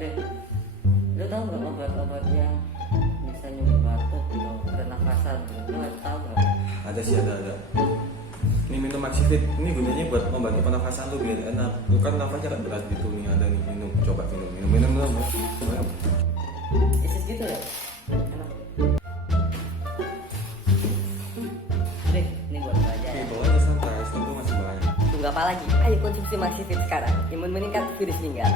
Bre, lu tahu nggak obat-obat yang bisa nyembuh batuk gitu, pernafasan gitu, lu tahu nggak? Ada sih, ada. Ini minum Maxifit, ini gunanya buat membantu pernafasan lu biar enak. Lu kan nafasnya kan berat gitu nih, ada nih minum, coba minum. Isis gitu ya? Enak. Bre, ini buat lu aja ya. Oke, bawa aja santai, stok tuh masih banyak. Tunggu apa lagi? Ayo konsumsi Maxifit sekarang. Imun meningkat, virus meninggal.